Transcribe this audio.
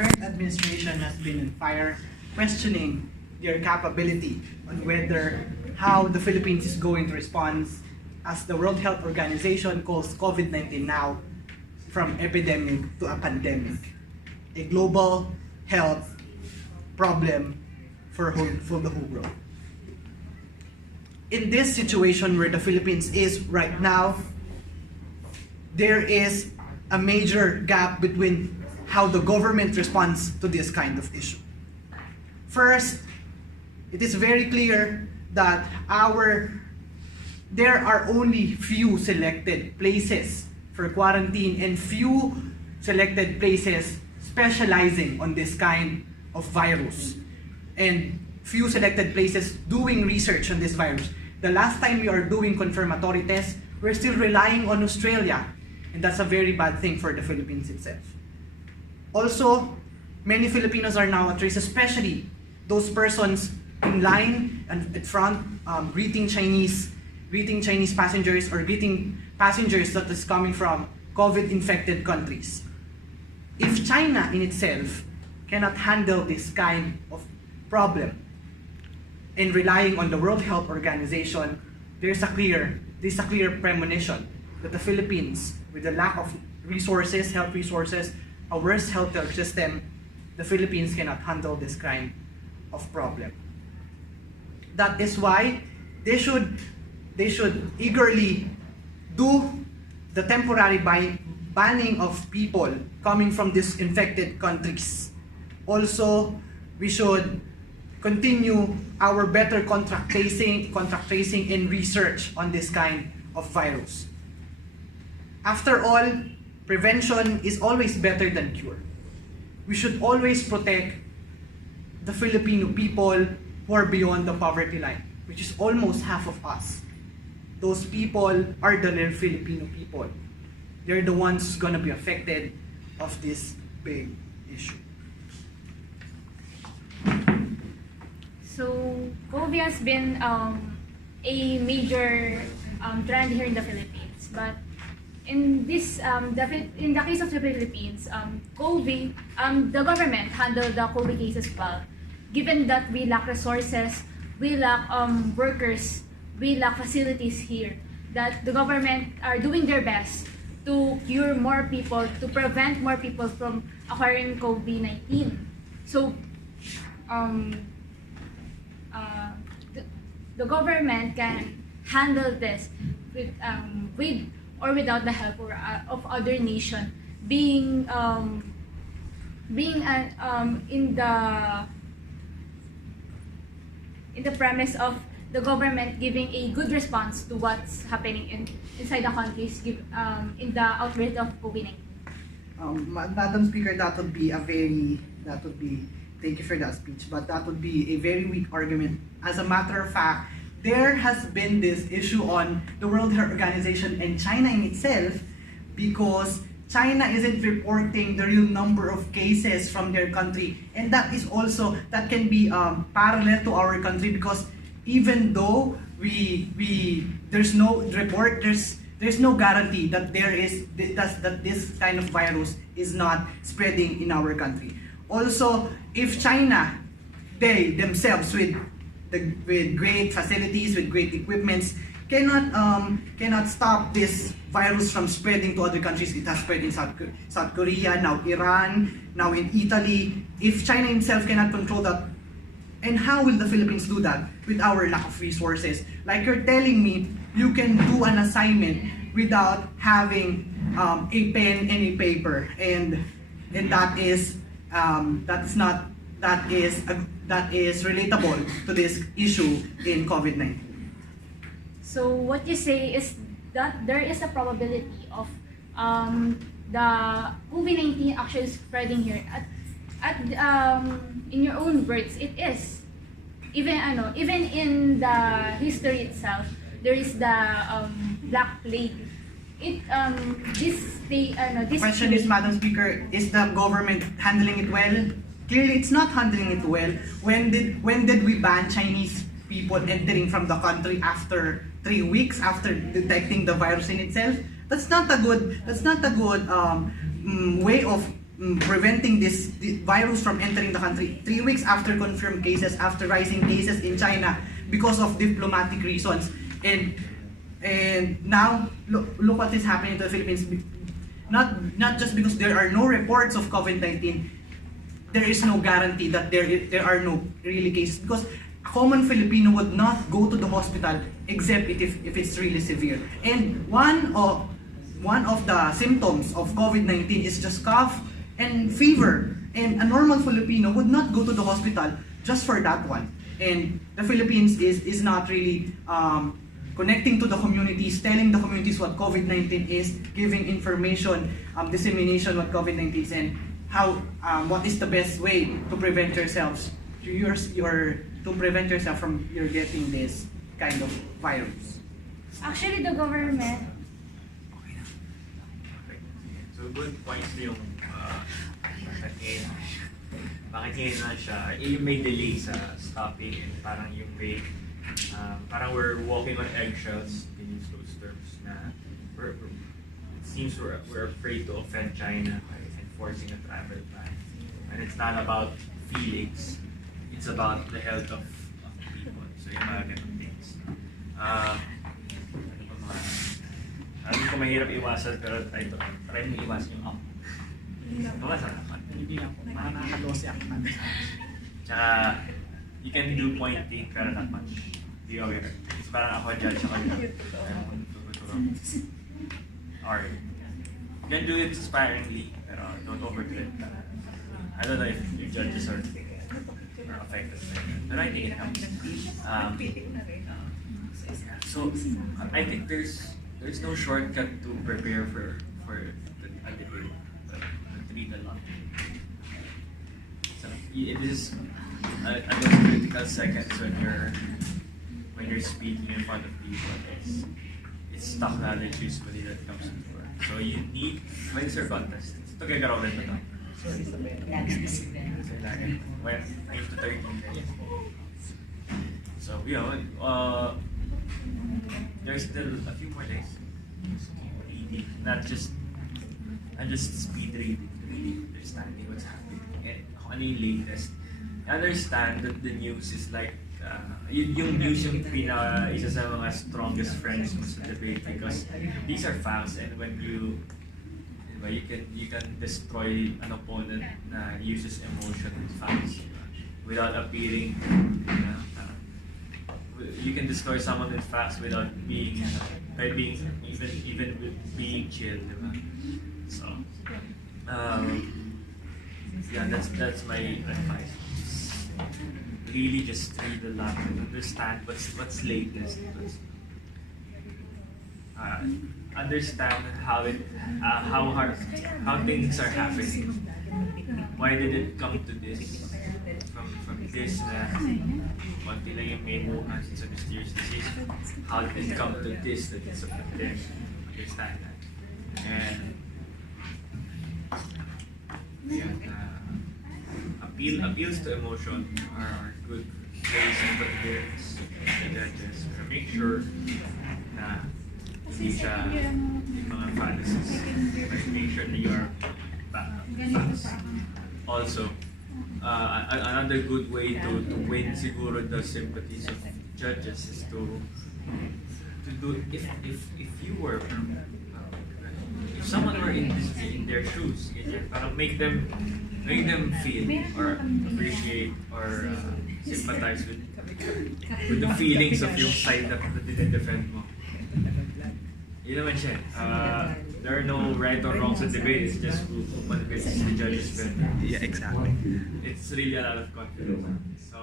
current administration has been on fire, questioning their capability on how the Philippines is going to respond as the World Health Organization calls COVID-19 now from epidemic to a pandemic, a global health problem for the whole world. In this situation where the Philippines is right now, there is a major gap between how the government responds to this kind of issue. First, it is very clear that there are only few selected places for quarantine and few selected places specializing on this kind of virus, and few selected places doing research on this virus. The last time we are doing confirmatory tests, we're still relying on Australia, and that's a very bad thing for the Philippines itself. Also, many Filipinos are now at risk, especially those persons in line and at front greeting Chinese passengers or greeting passengers that is coming from COVID-infected countries. If China in itself cannot handle this kind of problem and relying on the World Health Organization, there's a clear premonition that the Philippines, with the lack of resources, health resources, a worse healthcare system, the Philippines cannot handle this kind of problem. That is why they should eagerly do the temporary banning of people coming from these infected countries. Also, we should continue our better contact tracing and research on this kind of virus. After all, prevention is always better than cure. We should always protect the Filipino people who are beyond the poverty line, which is almost half of us. Those people are the real Filipino people. They're the ones gonna be affected of this big issue. So, COVID has been a major trend here in the Philippines, but in this, in the case of the Philippines, the government handled the COVID cases well. Given that we lack resources, we lack workers, we lack facilities here, that the government are doing their best to cure more people, to prevent more people from acquiring COVID-19. So, the government can handle this with or without the help of other nations, being in the premise of the government giving a good response to what's happening inside the countries in the outbreak of COVID-19. Madam Speaker, thank you for that speech, but that would be a very weak argument. As a matter of fact, there has been this issue on the World Health Organization and China in itself, because China isn't reporting the real number of cases from their country, and that can be parallel to our country, because even though there's no report, there's no guarantee that that this kind of virus is not spreading in our country. Also, if China, they themselves with great facilities, with great equipments, cannot stop this virus from spreading to other countries. It has spread in South Korea, now Iran, now in Italy. If China itself cannot control that, and how will the Philippines do that with our lack of resources? Like you're telling me, you can do an assignment without having a pen and a paper, and that is relatable to this issue in COVID-19. So what you say is that there is a probability of the COVID-19 actually spreading here. In your own words, it is. Even in the history itself, there is the Black Plague. The question is, Madam Speaker, is the government handling it well? Clearly, it's not handling it well. When did we ban Chinese people entering from the country after 3 weeks after detecting the virus in itself? That's not a good way of preventing this virus from entering the country 3 weeks after confirmed cases, after rising cases in China because of diplomatic reasons. And now look what is happening to the Philippines. Not just because there are no reports of COVID-19, there is no guarantee that there are no really cases, because a common Filipino would not go to the hospital except if it's really severe. And one of the symptoms of COVID-19 is just cough and fever. And a normal Filipino would not go to the hospital just for that one. And the Philippines is not really connecting to the communities, telling the communities what COVID-19 is, giving information, dissemination what COVID-19 is, and how what is the best way to prevent yourselves, to prevent yourself from getting this kind of virus. Actually, the government. So good points yung bakit ngayon na siya, yung may delay sa stopping, and parang yung may parang we're walking on eggshells, in use those terms, na it seems we're afraid to offend China by enforcing a travel ban. And it's not about feelings, it's about the health of people. So yung mga ganun things. Alam ko mahirap iwasan, pero try mo iwasan yung ako. Iwasan naman. Hindi lang po, nakakadose ako. Tsaka, you can do pointing, pero not much. Di aware. It's parang ako judge ako. Or, you can do it sparingly, pero don't overdo it. I don't know if your judges are affected. But I think it helps. So, I think there's no shortcut to prepare for a debate, to read a lot. So, it is those critical seconds when you're speaking in front of people. It's stock knowledge usually that comes into work. So you need, when it's your contest, ito kaya garaw rin ito. Well, 8 to 13 days. So, there's still a few more days. Not just speed reading, really understanding what's happening. And kung ano yung latest. I understand that the news is like, yung news yung isa sa mga strongest friends mo sa debate, because these are facts, and when you can destroy an opponent na uses emotion and facts without appearing, you can destroy someone with facts without being even with being chill, diba? So that's my advice. Really just read a lot and understand what's latest. Understand how things are happening. Why did it come to this? From this na konti lang yung may bukas, it's a mysterious disease. How did it come to this that it's a pandemic? Understand that. And appeals to emotion are good ways to convince the judges, to make sure na hindi siya yung mga fantasies. Make sure that you are facts. Also, another good way to win siguro the sympathies of judges is to do, if you were if someone were in their shoes, parang make them feel or appreciate or sympathize with the feelings of yung side that dinedefend mo. Yun naman siya. There are no right or wrongs in debate. It's just who convinces the judges better. Yeah, exactly. It's really a lot of confidence. So